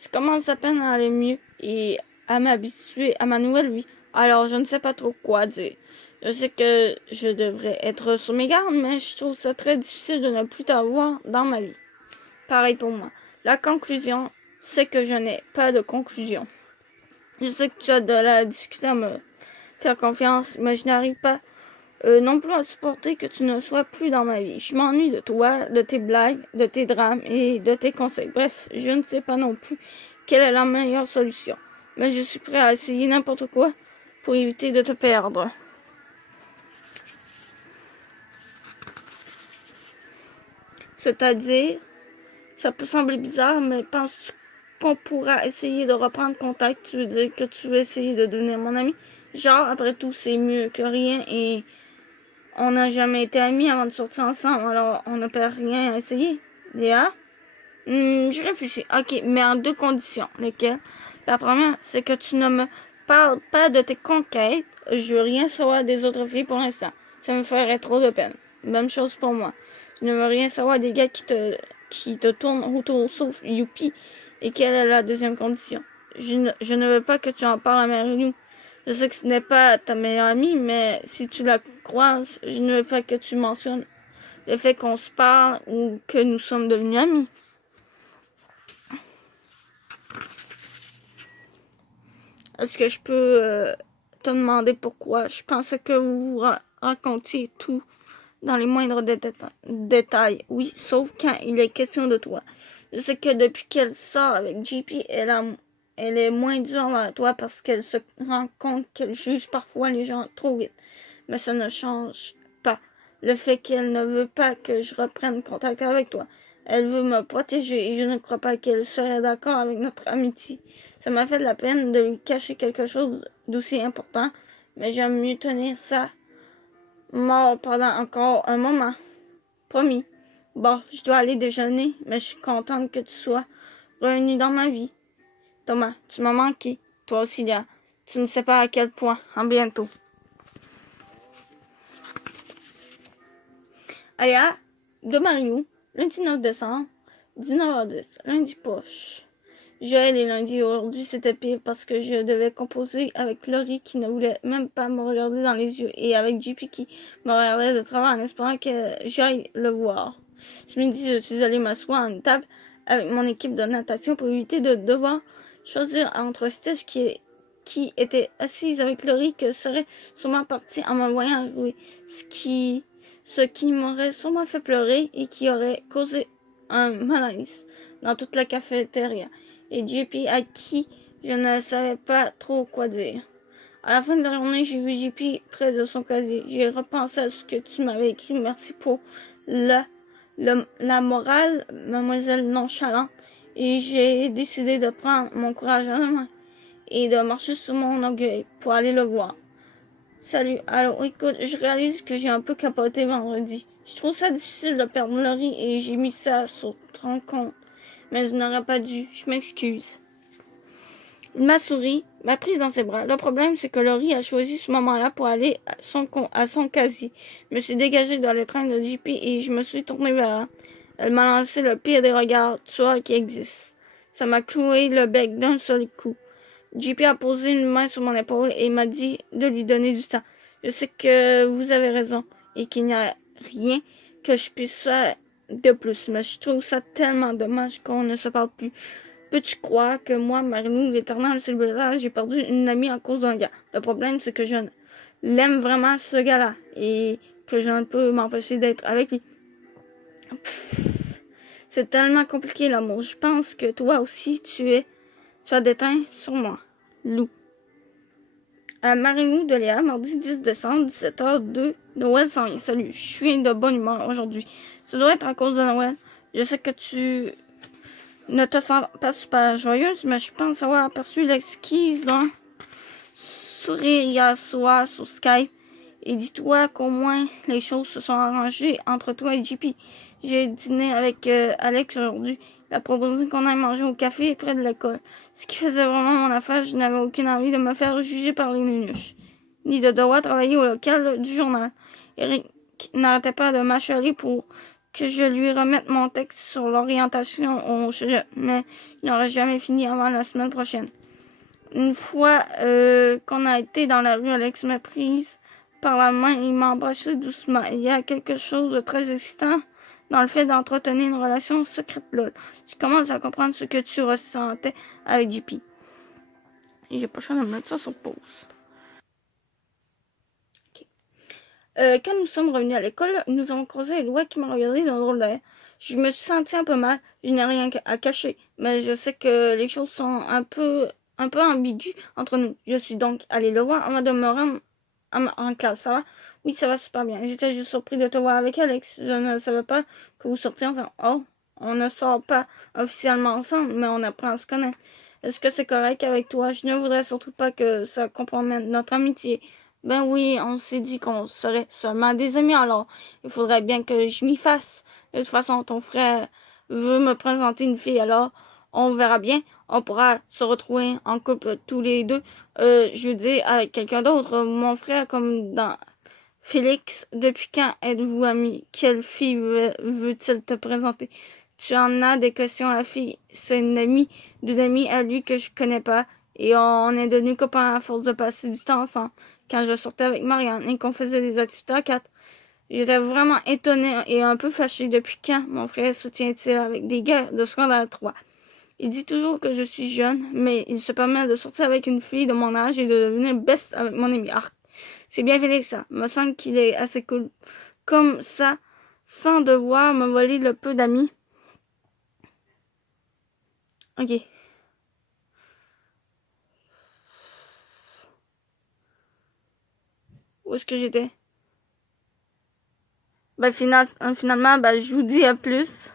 Je commence à peine à aller mieux et à m'habituer à ma nouvelle vie. Alors, je ne sais pas trop quoi dire. Je sais que je devrais être sur mes gardes, mais je trouve ça très difficile de ne plus t'avoir dans ma vie. Pareil pour moi. La conclusion, c'est que je n'ai pas de conclusion. Je sais que tu as de la difficulté à me faire confiance, mais je n'arrive pas non plus à supporter que tu ne sois plus dans ma vie. Je m'ennuie de toi, de tes blagues, de tes drames et de tes conseils. Bref, je ne sais pas non plus quelle est la meilleure solution. Mais je suis prêt à essayer n'importe quoi pour éviter de te perdre. C'est-à-dire, ça peut sembler bizarre, mais penses-tu qu'on pourra essayer de reprendre contact? Tu veux dire que tu veux essayer de devenir mon ami? Genre, après tout, c'est mieux que rien et on n'a jamais été amis avant de sortir ensemble, alors on n'a pas rien à essayer. Léa? Je réfléchis. Ok, mais en deux conditions. Lesquelles? La première, c'est que tu ne me parles pas de tes conquêtes. Je veux rien savoir des autres filles pour l'instant. Ça me ferait trop de peine. Même chose pour moi. Je ne veux rien savoir des gars qui te tournent autour sauf Youpi. Et quelle est la deuxième condition? Je ne veux pas que tu en parles à Marilou. Je sais que ce n'est pas ta meilleure amie, mais si tu la croises, je ne veux pas que tu mentionnes le fait qu'on se parle ou que nous sommes devenus amis. Est-ce que je peux te demander pourquoi? Je pensais que vous vous racontiez tout dans les moindres détails. Oui, sauf quand il est question de toi. Je sais que depuis qu'elle sort avec JP, elle est moins dure envers toi parce qu'elle se rend compte qu'elle juge parfois les gens trop vite. Mais ça ne change pas le fait qu'elle ne veut pas que je reprenne contact avec toi. Elle veut me protéger et je ne crois pas qu'elle serait d'accord avec notre amitié. Ça m'a fait de la peine de lui cacher quelque chose d'aussi important, mais j'aime mieux tenir ça mort pendant encore un moment. Promis. Bon, je dois aller déjeuner, mais je suis contente que tu sois revenu dans ma vie. Thomas, tu m'as manqué. Toi aussi, Léa. Tu ne sais pas à quel point. À bientôt. Aléa de Mario, lundi 9 décembre, 19h10, lundi poche. Joël et lundi aujourd'hui, c'était pire parce que je devais composer avec Laurie qui ne voulait même pas me regarder dans les yeux et avec JP qui me regardait de travers en espérant que j'aille le voir. Ce midi, je suis allée m'asseoir à une table avec mon équipe de natation pour éviter de devoir choisir entre Steph qui était assise avec Laurie que serait sûrement partie en me voyant jouer, ce qui m'aurait sûrement fait pleurer et qui aurait causé un malaise dans toute la cafétéria. Et JP à qui je ne savais pas trop quoi dire. À la fin de la journée, j'ai vu JP près de son casier. J'ai repensé à ce que tu m'avais écrit. Merci pour la morale, mademoiselle nonchalante. Et j'ai décidé de prendre mon courage à la main et de marcher sur mon orgueil pour aller le voir. Salut, alors écoute, je réalise que j'ai un peu capoté vendredi. Je trouve ça difficile de perdre Laurie et j'ai mis ça sur ton compte. Mais je n'aurais pas dû, je m'excuse. Il m'a souri, m'a prise dans ses bras. Le problème, c'est que Laurie a choisi ce moment-là pour aller à son casier. Je me suis dégagée dans le train de JP et je me suis tournée vers elle. Elle m'a lancé le pire des regards tueurs qui existent. Ça m'a cloué le bec d'un seul coup. JP a posé une main sur mon épaule et m'a dit de lui donner du temps. Je sais que vous avez raison et qu'il n'y a rien que je puisse faire de plus, mais je trouve ça tellement dommage qu'on ne se parle plus. Peux-tu croire que moi, Marilou, l'éternel célibataire, j'ai perdu une amie en cause d'un gars? Le problème, c'est que je l'aime vraiment, ce gars-là, et que je ne peux m'empêcher d'être avec lui. C'est tellement compliqué, l'amour. Je pense que toi aussi, tu as déteint sur moi. Lou. À Marilou de Léa, mardi 10 décembre, 17h02, Noël s'en vient. Salut, je suis de bonne humeur aujourd'hui. Ça doit être à cause de Noël. Je sais que tu ne te sens pas super joyeuse, mais je pense avoir aperçu l'exquise d'un sourire hier soir sur Skype. Et dis-toi qu'au moins les choses se sont arrangées entre toi et JP. J'ai dîné avec Alex aujourd'hui. Il a proposé qu'on aille manger au café près de l'école. Ce qui faisait vraiment mon affaire, je n'avais aucune envie de me faire juger par les nunuches, ni de devoir travailler au local du journal. Eric n'arrêtait pas de m'achaler pour que je lui remette mon texte sur l'orientation au cégep, mais il n'aurait jamais fini avant la semaine prochaine. Une fois qu'on a été dans la rue, Alex m'a prise par la main et m'a embrassé doucement. Il y a quelque chose de très excitant dans le fait d'entretenir une relation secrète là. Je commence à comprendre ce que tu ressentais avec JP. Et j'ai pas le choix de mettre ça sur pause. Quand nous sommes revenus à l'école, nous avons croisé Eloi qui m'a regardé d'un drôle d'air. Je me suis sentie un peu mal. Je n'ai rien à cacher, mais je sais que les choses sont un peu ambiguës entre nous. Je suis donc allée le voir avant de me rendre en classe. Ça va? Oui, ça va super bien. J'étais juste surpris de te voir avec Alex. Je ne savais pas que vous sortiez ensemble. Oh, on ne sort pas officiellement ensemble, mais on apprend à se connaître. Est-ce que c'est correct avec toi? Je ne voudrais surtout pas que ça compromette notre amitié. Ben oui, on s'est dit qu'on serait seulement des amis, alors il faudrait bien que je m'y fasse. De toute façon, ton frère veut me présenter une fille, alors on verra bien. On pourra se retrouver en couple tous les deux. Je veux dire, avec quelqu'un d'autre. Mon frère, comme dans Félix, depuis quand êtes-vous amis? Quelle fille veut-il te présenter? Tu en as des questions à la fille. C'est une amie à lui que je connais pas. Et on est devenus copains à force de passer du temps ensemble. Quand je sortais avec Marianne et qu'on faisait des activités à quatre. J'étais vraiment étonnée et un peu fâchée. Depuis quand mon frère se tient-il avec des gars de secondaire 3? Il dit toujours que je suis jeune, mais il se permet de sortir avec une fille de mon âge et de devenir best avec mon ami Arc. C'est bien Félix, ça. Me semble qu'il est assez cool. Comme ça, sans devoir me voler le peu d'amis. Ok. Où est-ce que j'étais? Ben, finalement, je vous dis à plus.